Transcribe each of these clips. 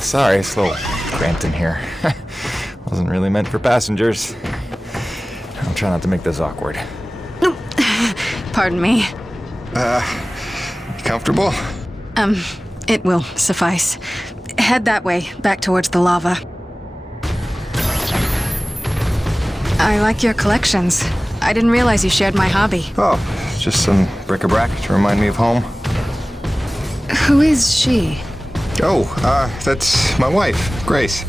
Sorry, it's a little cramped in here. Wasn't really meant for passengers. I'll try not to make this awkward. Pardon me. You comfortable? It will suffice. Head that way, back towards the lava. I like your collections. I didn't realize you shared my hobby. Oh, just some bric-a-brac to remind me of home. Who is she? Oh, that's my wife, Grace.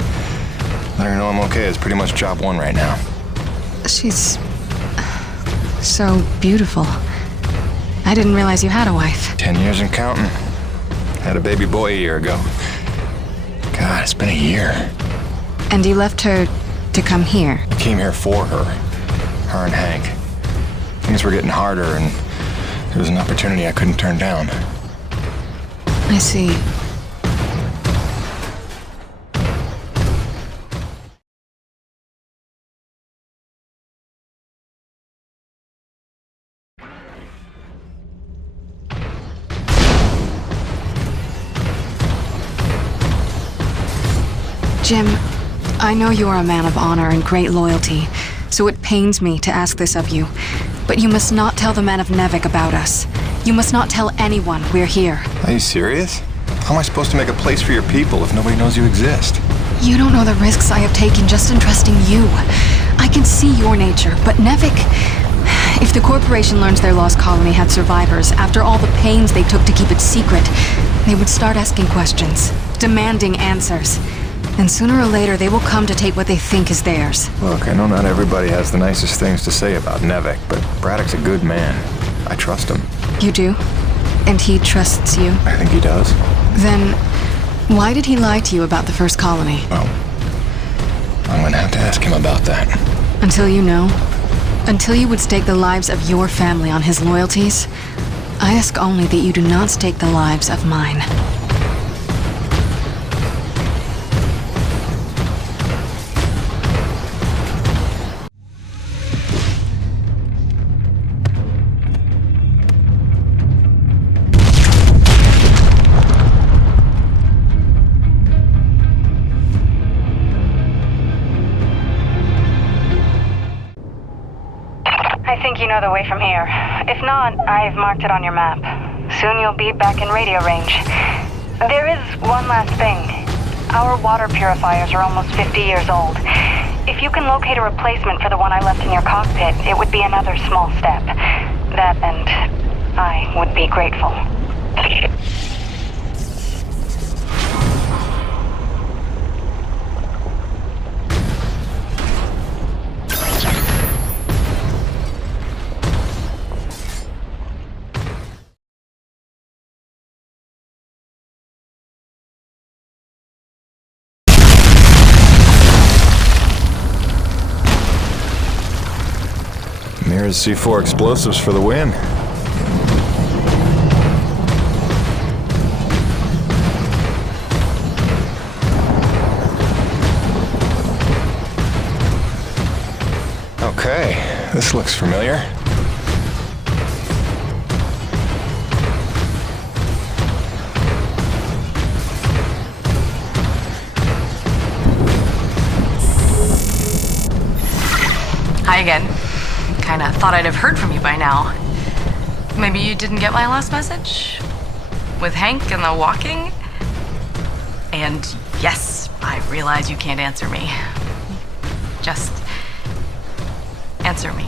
Let her know I'm okay. It's pretty much job one right now. She's so beautiful. I didn't realize you had a wife. 10 years and counting. Had a baby boy a year ago. God, it's been a year. And you left her to come here? I came here for her. Her and Hank. Things were getting harder, and there was an opportunity I couldn't turn down. I see. Jim, I know you are a man of honor and great loyalty, so it pains me to ask this of you. But you must not tell the men of NEVEC about us. You must not tell anyone we're here. Are you serious? How am I supposed to make a place for your people if nobody knows you exist? You don't know the risks I have taken just in trusting you. I can see your nature, but NEVEC... If the corporation learns their lost colony had survivors, after all the pains they took to keep it secret, they would start asking questions, demanding answers. And sooner or later, they will come to take what they think is theirs. Look, I know not everybody has the nicest things to say about NEVEC, but Braddock's a good man. I trust him. You do? And he trusts you? I think he does. Then, why did he lie to you about the first colony? Well, I'm gonna have to ask him about that. Until you know? Until you would stake the lives of your family on his loyalties? I ask only that you do not stake the lives of mine. I think you know the way from here. If not, I've marked it on your map. Soon you'll be back in radio range. There is one last thing. Our water purifiers are almost 50 years old. If you can locate a replacement for the one I left in your cockpit, it would be another small step. That and I would be grateful. Here's C4 explosives for the win. Okay, this looks familiar. Hi again. Kinda thought I'd have heard from you by now. Maybe you didn't get my last message? With Hank and the walking? And yes, I realize you can't answer me. Just answer me,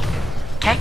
okay?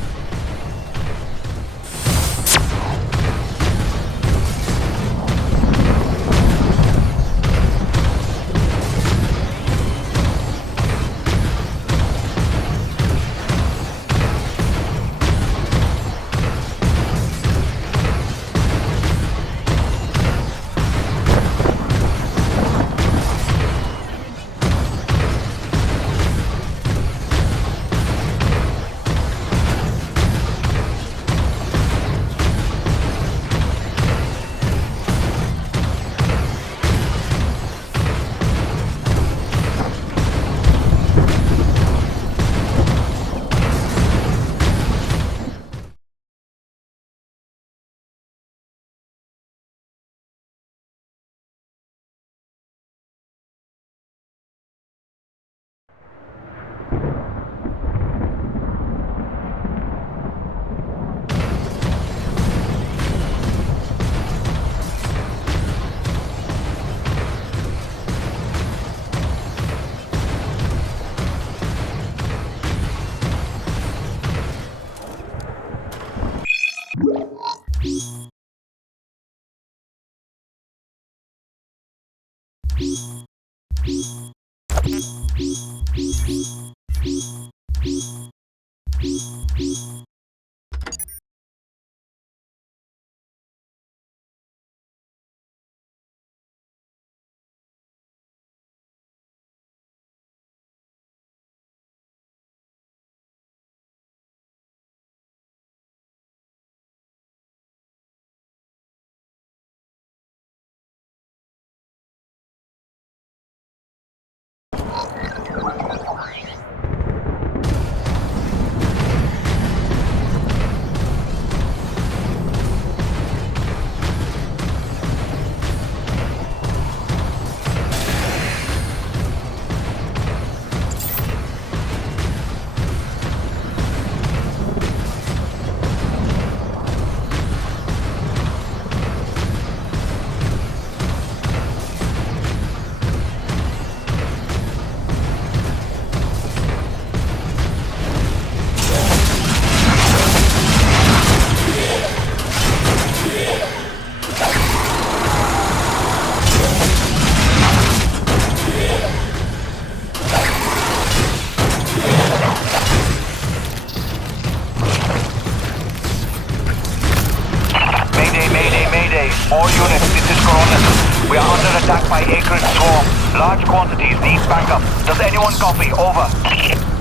All units, this is Protagonist. We are under attack by Akrid swarm. Large quantities need backup. Does anyone copy? Over.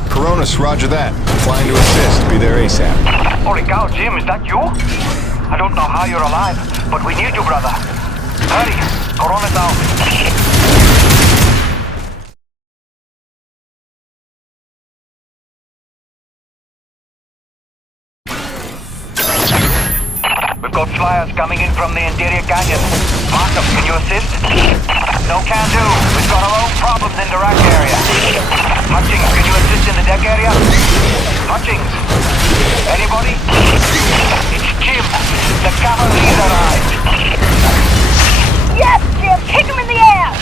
Protagonist, roger that. Flying to assist. Be there ASAP. Holy cow, Jim, is that you? I don't know how you're alive, but we need you, brother. Hurry, Corona's out. We've got flyers coming in from the interior canyon. Markham, can you assist? No can do. We've got our own problems in the rack area. Hutchings, can you assist in the deck area? Hutchings? Anybody? It's Jim. The cavalry's arrived. Yes, Jim! Kick him in the ass!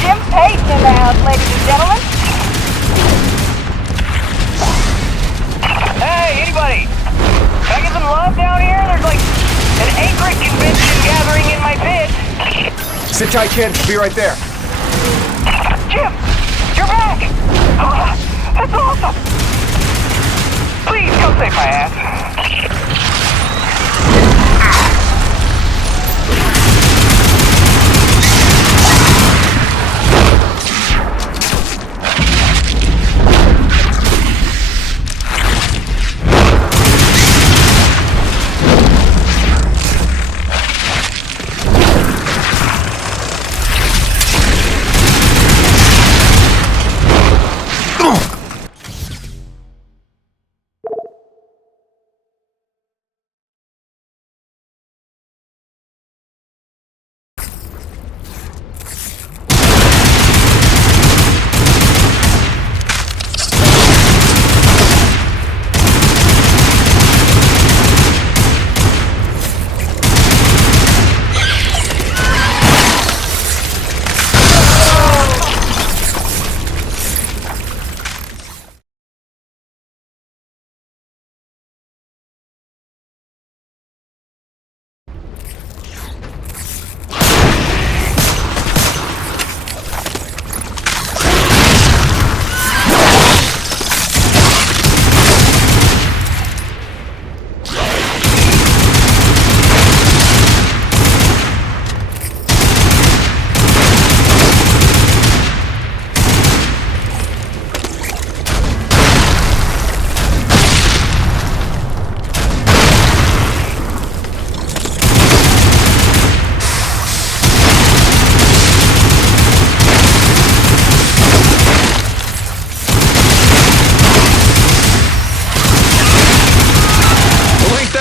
Jim Peyton in the house, ladies and gentlemen. Hey, anybody? Can I get some love down here? There's like an Akrid convention gathering in my pit. Sit tight, kid. Be right there. Jim, you're back! That's awesome! Please come save my ass.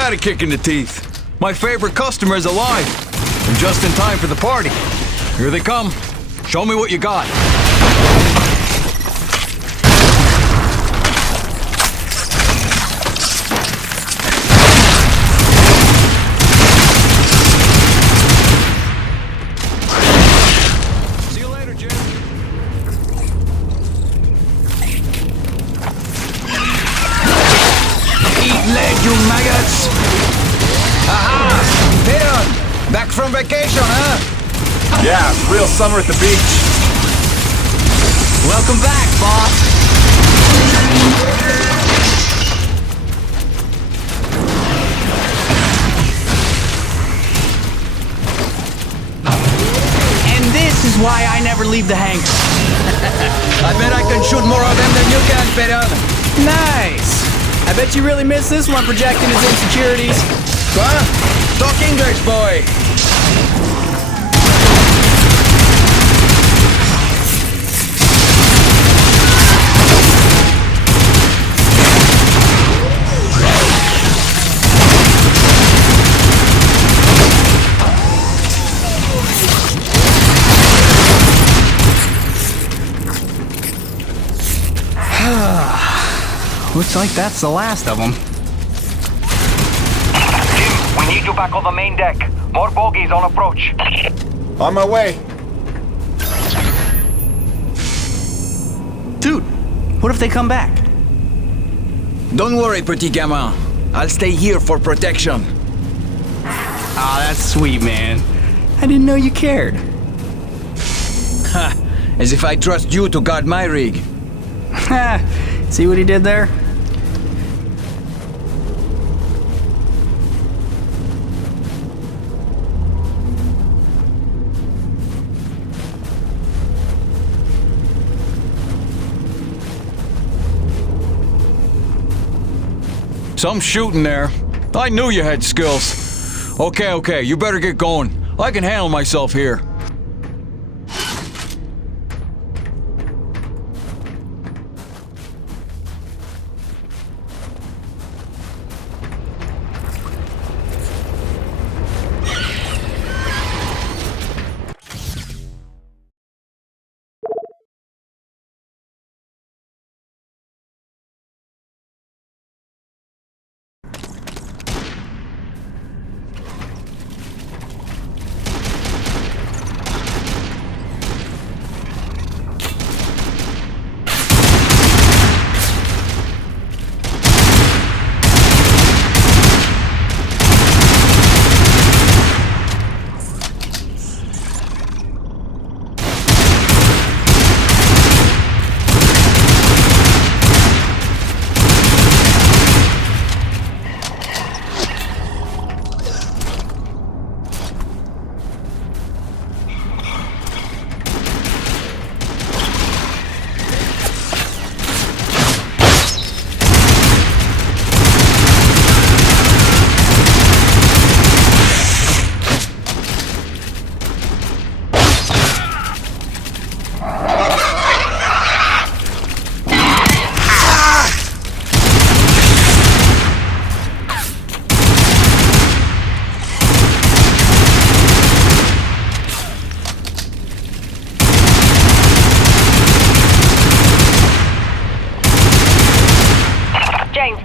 that a kick in the teeth? My favorite customer is alive. And just in time for the party. Here they come. Show me what you got. See you later, Jim. Eat lead, you maggots! Aha! Peyton! Back from vacation, huh? Yeah, real summer at the beach. Welcome back, boss! And this is why I never leave the hangar. I bet I can shoot more of them than you can, Peyton. Nice! I bet you really missed this one projecting his insecurities. Huh? Talk English, boy! Looks like that's the last of them. Jim, we need you back on the main deck. More bogies on approach. On my way. Dude, what if they come back? Don't worry, petit gamin. I'll stay here for protection. Aw, that's sweet, man. I didn't know you cared. Ha! As if I trust you to guard my rig. Ha! See what he did there? Some shooting there. I knew you had skills. Okay, you better get going. I can handle myself here.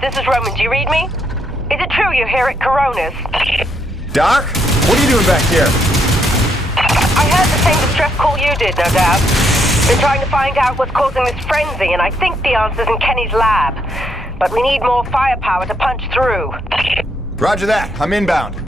This is Roman. Do you read me? Is it true you're here at Corona's? Doc? What are you doing back here? I heard the same distress call you did, no doubt. Been trying to find out what's causing this frenzy, and I think the answer's in Kenny's lab. But we need more firepower to punch through. Roger that. I'm inbound.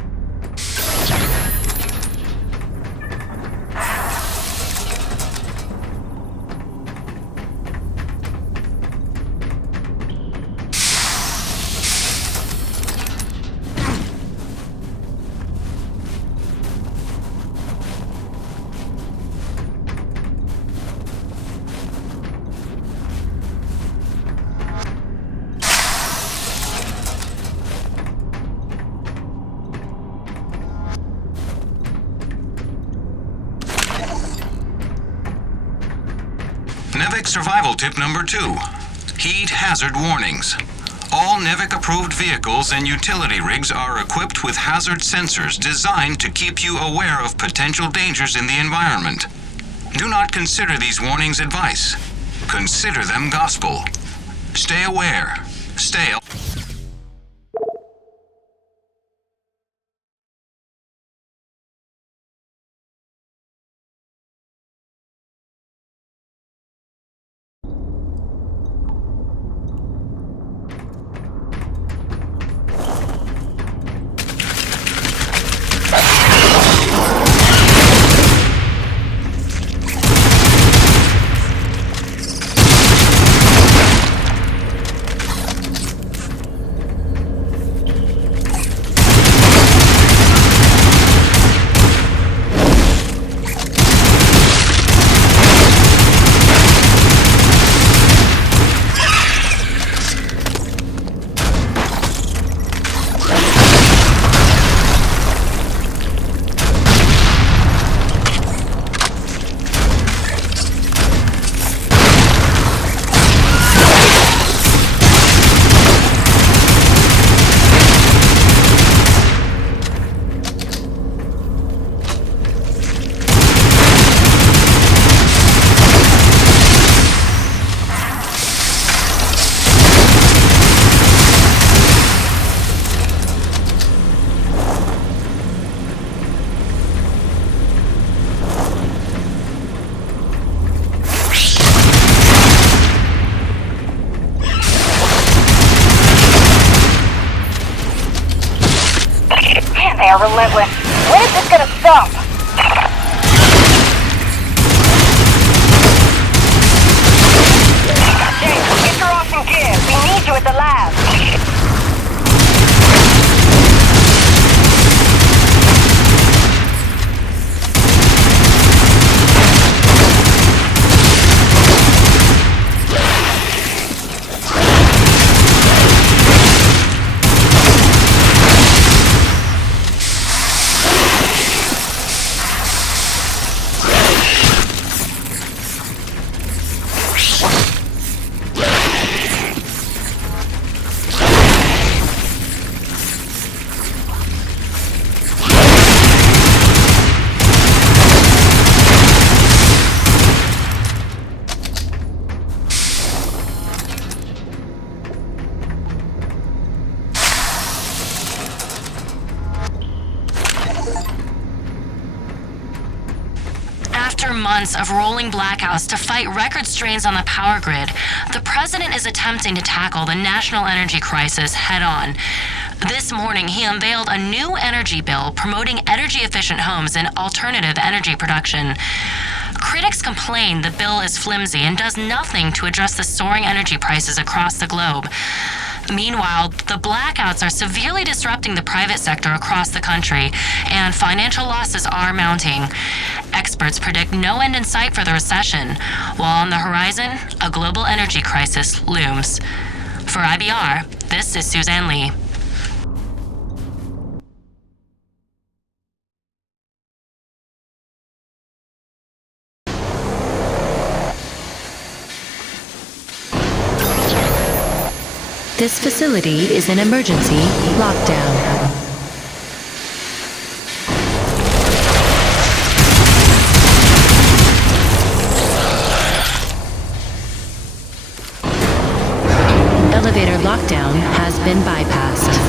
NEVEC survival tip number 2. Heed hazard warnings. All NEVEC-approved vehicles and utility rigs are equipped with hazard sensors designed to keep you aware of potential dangers in the environment. Do not consider these warnings advice. Consider them gospel. Stay aware. Stay... They are relentless. When is this gonna stop? James, get your off in gear. We need you at the lab. After months of rolling blackouts to fight record strains on the power grid, the president is attempting to tackle the national energy crisis head-on. This morning, he unveiled a new energy bill promoting energy-efficient homes and alternative energy production. Critics complain the bill is flimsy and does nothing to address the soaring energy prices across the globe. Meanwhile, the blackouts are severely disrupting the private sector across the country, and financial losses are mounting. Experts predict no end in sight for the recession, while on the horizon, a global energy crisis looms. For IBR, this is Suzanne Lee. This facility is an emergency lockdown. Elevator lockdown has been bypassed.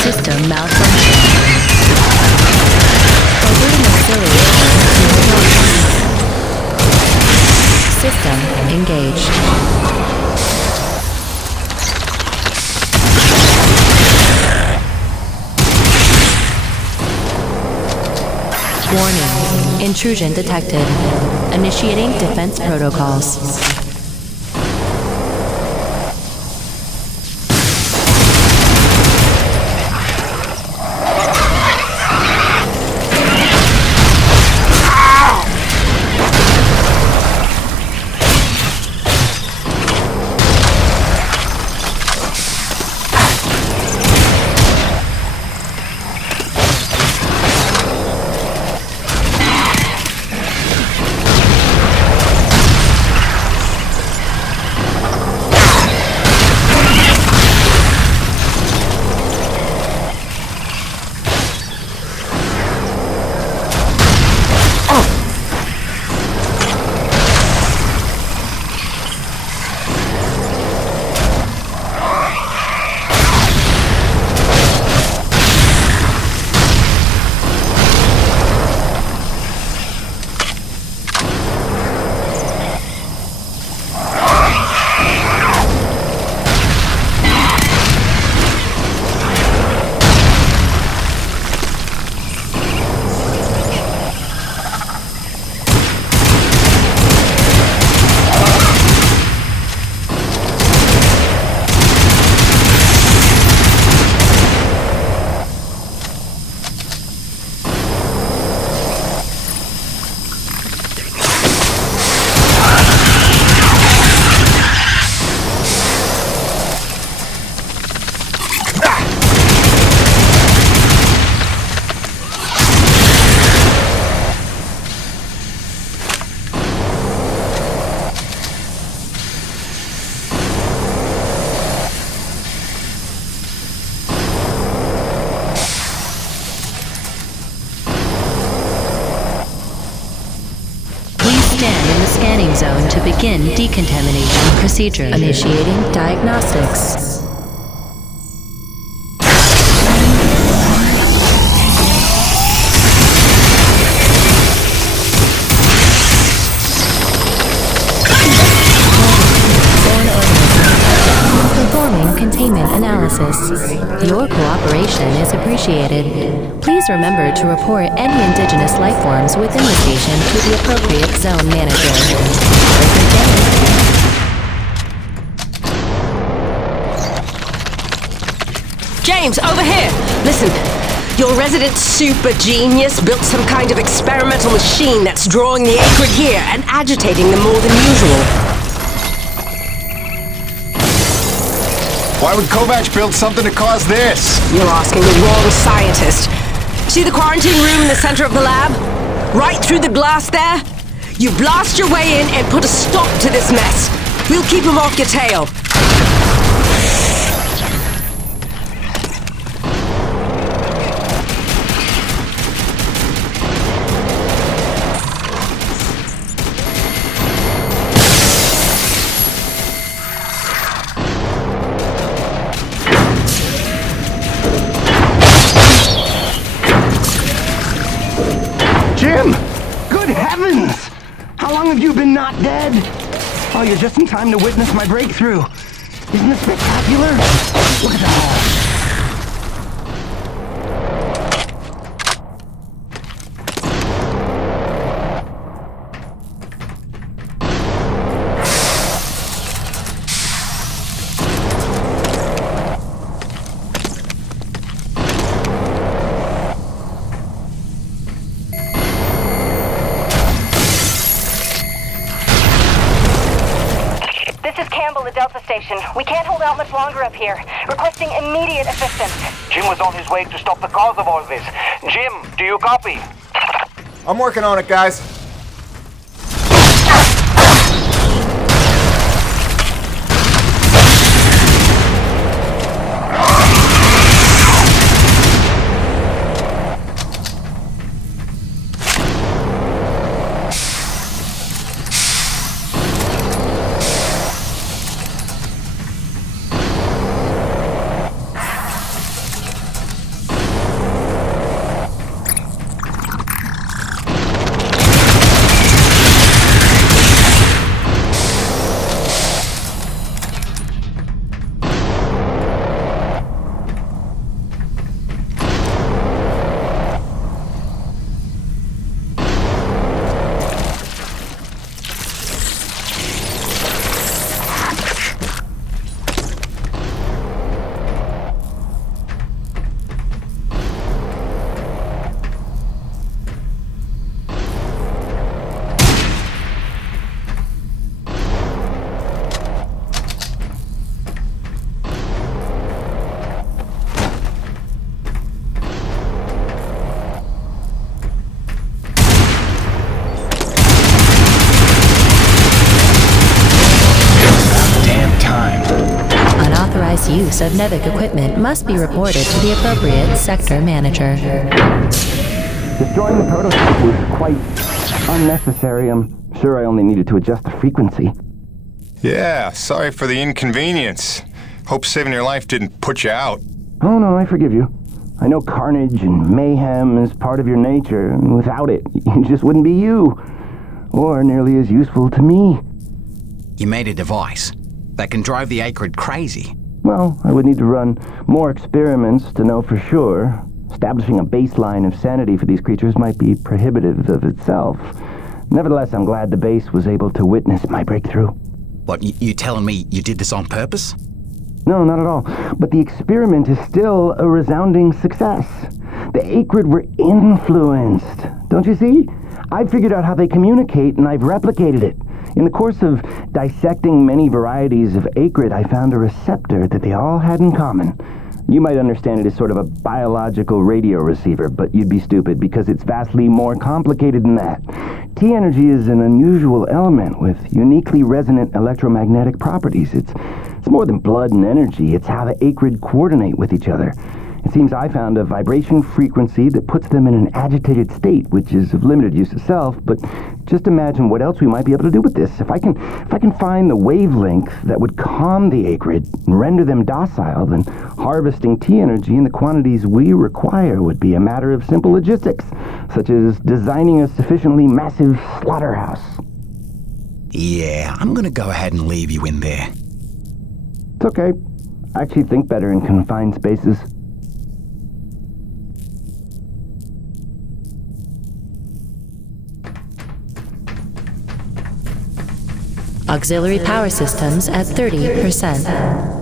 System malfunction. Diverting auxiliary to system engaged. Warning. Intrusion detected. Initiating defense protocols. scanning zone to begin decontamination procedure. Initiating diagnostics. Performing containment analysis. Your cooperation is appreciated. Please remember to report any indigenous life forms within the station to the appropriate zone manager. James, over here! Listen, your resident super genius built some kind of experimental machine that's drawing the Akrid here and agitating them more than usual. Why would Kovac build something to cause this? You're asking the wrong scientist. See the quarantine room in the center of the lab? Right through the glass there? You blast your way in and put a stop to this mess. We'll keep him off your tail. Jim! Good heavens! How long have you been not dead? Oh, you're just in time to witness my breakthrough. Isn't it spectacular? Look at that all. The Delta Station. We can't hold out much longer up here. Requesting immediate assistance. Jim was on his way to stop the cause of all this. Jim, do you copy? I'm working on it, guys. Use of NEVEC equipment must be reported to the appropriate sector manager. Destroying the prototype was quite unnecessary. I'm sure I only needed to adjust the frequency. Yeah, sorry for the inconvenience. Hope saving your life didn't put you out. Oh no, I forgive you. I know carnage and mayhem is part of your nature, and without it, you just wouldn't be you. Or nearly as useful to me. You made a device that can drive the Akrid crazy. Well, I would need to run more experiments to know for sure. Establishing a baseline of sanity for these creatures might be prohibitive of itself. Nevertheless, I'm glad the base was able to witness my breakthrough. What, you telling me you did this on purpose? No, not at all. But the experiment is still a resounding success. The Akrid were influenced. Don't you see? I've figured out how they communicate, and I've replicated it. In the course of dissecting many varieties of Akrid, I found a receptor that they all had in common. You might understand it as sort of a biological radio receiver, but you'd be stupid because it's vastly more complicated than that. T-energy is an unusual element with uniquely resonant electromagnetic properties. It's more than blood and energy. It's how the Akrid coordinate with each other. It seems I found a vibration frequency that puts them in an agitated state, which is of limited use itself, but just imagine what else we might be able to do with this. If I can find the wavelength that would calm the Akrid and render them docile, then harvesting T energy in the quantities we require would be a matter of simple logistics, such as designing a sufficiently massive slaughterhouse. Yeah, I'm gonna go ahead and leave you in there. It's okay. I actually think better in confined spaces. Auxiliary power systems at 30%.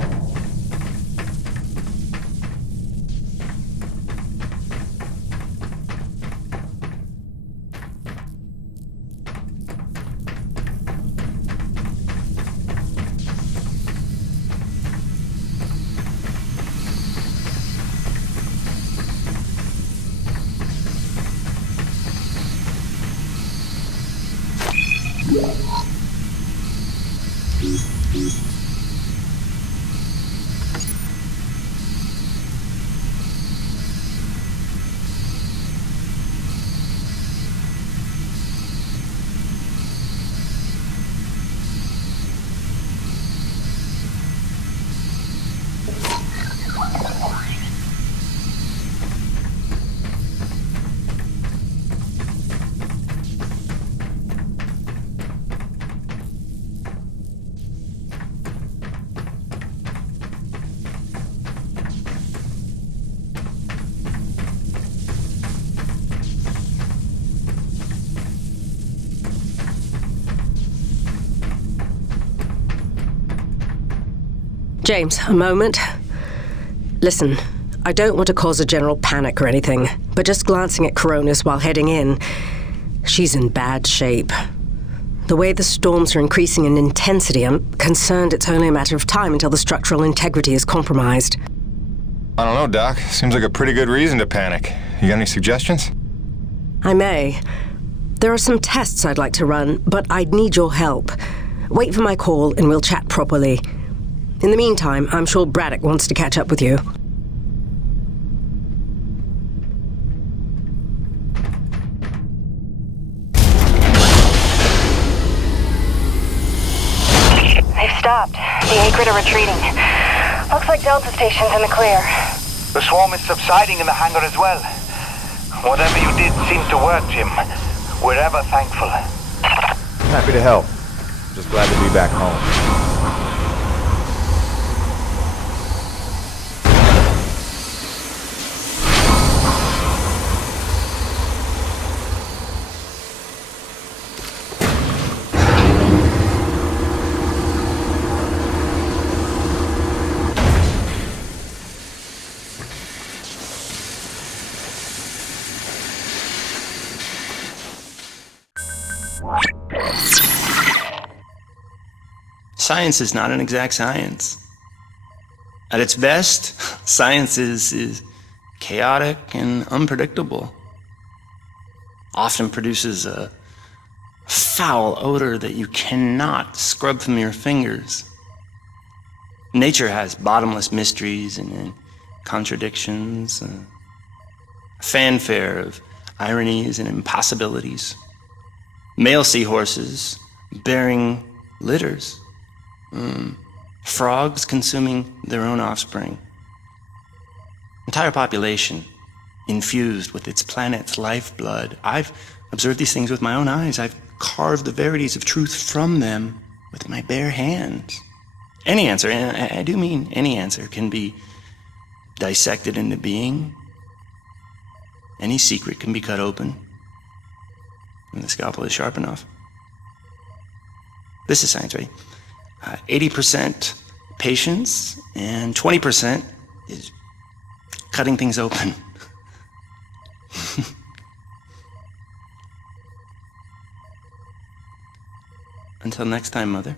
James, a moment. Listen, I don't want to cause a general panic or anything, but just glancing at Coronis while heading in, she's in bad shape. The way the storms are increasing in intensity, I'm concerned it's only a matter of time until the structural integrity is compromised. I don't know, Doc. Seems like a pretty good reason to panic. You got any suggestions? I may. There are some tests I'd like to run, but I'd need your help. Wait for my call and we'll chat properly. In the meantime, I'm sure Braddock wants to catch up with you. They've stopped. The Akrid are retreating. Looks like Delta Station's in the clear. The swarm is subsiding in the hangar as well. Whatever you did seemed to work, Jim. We're ever thankful. Happy to help. Just glad to be back home. Science is not an exact science. At its best, science is chaotic and unpredictable. Often produces a foul odor that you cannot scrub from your fingers. Nature has bottomless mysteries and contradictions, a fanfare of ironies and impossibilities. Male seahorses bearing litters. Frogs consuming their own offspring. Entire population infused with its planet's lifeblood. I've observed these things with my own eyes. I've carved the verities of truth from them with my bare hands. Any answer, and I do mean any answer, can be dissected into being. Any secret can be cut open, and the scalpel is sharp enough. This is science, right? 80% patience and 20% is cutting things open. Until next time, Mother.